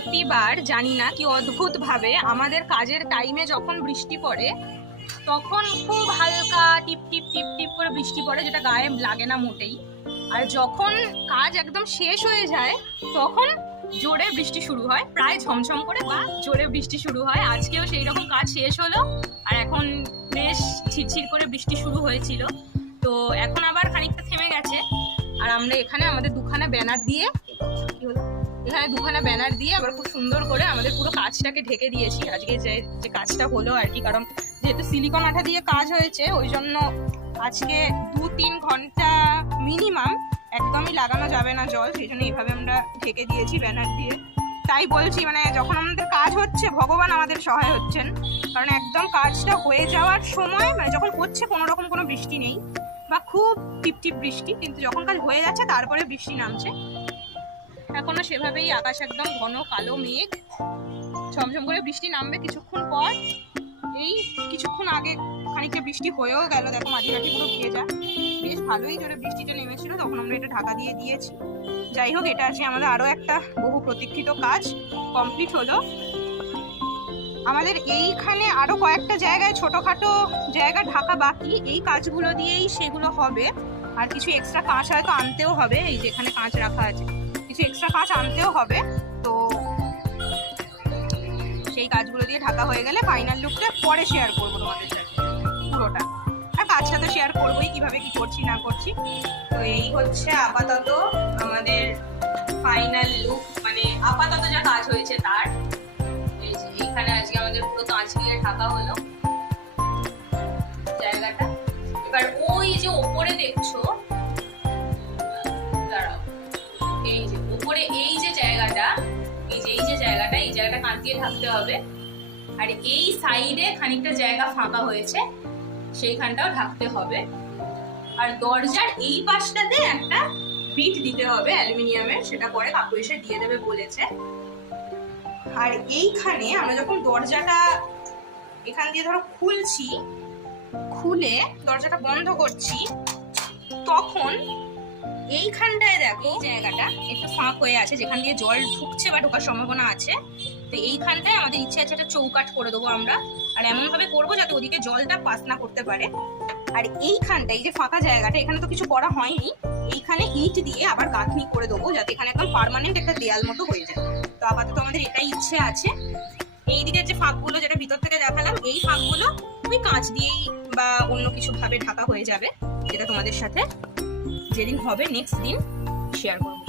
প্রতিবার জানি না কি অদ্ভুত ভাবে আমাদের কাজের টাইমে যখন বৃষ্টি পড়ে তখন খুব হালকা টিপ টিপ টিপ টিপ করে বৃষ্টি পড়ে, যেটা গায়ে লাগে না মোটেই। আর যখন কাজ একদম শেষ হয়ে যায় তখন জোরে বৃষ্টি শুরু হয়, প্রায় ঝমঝম করে বা জোরে বৃষ্টি শুরু হয়। আজকেও সেই রকম কাজ শেষ হলো আর এখন বেশ ঝিরঝির করে বৃষ্টি শুরু হয়েছিল, তো এখন আবার খানিকটা থেমে গেছে। আর আমরা এখানে আমাদের দুখানা ব্যানার দিয়ে আবার খুব সুন্দর করে আমাদের পুরো কাজটাকে ঢেকে দিয়েছি। আজকে যে কাজটা হলো আর কি, কারণ যেহেতু সিলিকন আঠা দিয়ে কাজ হয়েছে ওই জন্য আজকে 2-3 ঘন্টা মিনিমাম একদমই লাগানো যাবে না জল, সেই জন্য এইভাবে আমরা ঢেকে দিয়েছি ব্যানার দিয়ে। তাই বলছি মানে যখন আমাদের কাজ হচ্ছে ভগবান আমাদের সহায় হচ্ছেন, কারণ একদম কাজটা হয়ে যাওয়ার সময় মানে যখন করছে কোনো রকম কোনো বৃষ্টি নেই বা খুব টিপটিপ বৃষ্টি, কিন্তু যখন কাজ হয়ে যাচ্ছে তারপরে বৃষ্টি নামছে। এখনো সেভাবেই আকাশ একদম ঘন কালো মেঘ, ঝমঝম করে বৃষ্টি নামবে কিছুক্ষণ পর। এই কিছুক্ষণ আগে খানিকটা বৃষ্টি হয়েও গেল, দেখো মাঝামাঝি পুরো ভেজা, বেশ ভালোই জোরে বৃষ্টিটা নেমেছিল, তখন আমরা এটা ঢাকা দিয়ে দিয়েছি। যাই হোক, এটা আছে আমাদের আরো একটা বহু প্রতীক্ষিত কাজ কমপ্লিট হলো। আমাদের এইখানে আরো কয়েকটা জায়গায় ছোটখাটো জায়গা ঢাকা বাকি, এই কাজগুলো দিয়েই সেগুলো হবে। আর কিছু এক্সট্রা কাঁচ হয়তো আনতেও হবে, এই যে এখানে কাঁচ রাখা আছে, কিছু এক্সট্রা কাঁচ আনতেও হবে। তো সেই কাজগুলো দিয়ে ঢাকা হয়ে গেলে ফাইনাল লুকটা পরে শেয়ার করবো তোমাদের সাথে পুরোটা। আর কাজটা তো শেয়ার করবোই কিভাবে কি করছি না করছি। তো এই হচ্ছে আপাতত আমাদের ফাইনাল লুক, মানে আপাতত যা কাজ হয়েছে তার। এই যে এইখানে আজকে আমাদের পুরো কাঁচ দিয়ে ঢাকা হলো জায়গাটা। এবার ওই যে ওপরে দেখছো, দাঁড়াও, এই যে ওপরে এই যে জায়গাটা, এই জায়গাটা কাঁচ দিয়ে ঢাকতে হবে। আর এই সাইডে খানিকটা জায়গা ফাঁকা হয়েছে, সেইখানটাও ঢাকতে হবে। আর দরজার এই পাশটাতে একটা বিট দিতে হবে অ্যালুমিনিয়ামের, সেটা পরে কাকু এসে দিয়ে দেবে বলেছে। আর এইখানে আমরা যখন দরজাটা এখান দিয়ে ধরো খুলছি, খুলে দরজাটা বন্ধ করছি, তখন এইখানটায় দেখো এই জায়গাটা একটু ফাঁক হয়ে আছে, যেখান দিয়ে জল ঢুকছে বা ঢোকার সম্ভাবনা আছে। তো এইখানটায় আমাদের ইচ্ছে আছে একটা চৌকাঠ করে দেবো আমরা, আর এমন ভাবে করবো যাতে ওদিকে জলটা পাস না করতে পারে। আর এইখানটা এই যে ফাঁকা জায়গাটা, এখানে তো কিছু করা হয়নি, এইখানে ইট দিয়ে আবার গাঁথনি করে দেবো যাতে এখানে একদম পার্মানেন্ট একটা দেয়াল মতো হয়ে যায়। তো আপাতত আমাদের এটাই ইচ্ছে আছে। এই দিকের যে ফাঁকগুলো যেটা ভিতর থেকে দেখালাম, এই ফাঁকগুলো ওই কাঁচ দিয়েই বা অন্য কিছু ভাবে ঢাকা হয়ে যাবে, যেটা তোমাদের সাথে যেদিন হবে নেক্সট দিন শেয়ার করবো।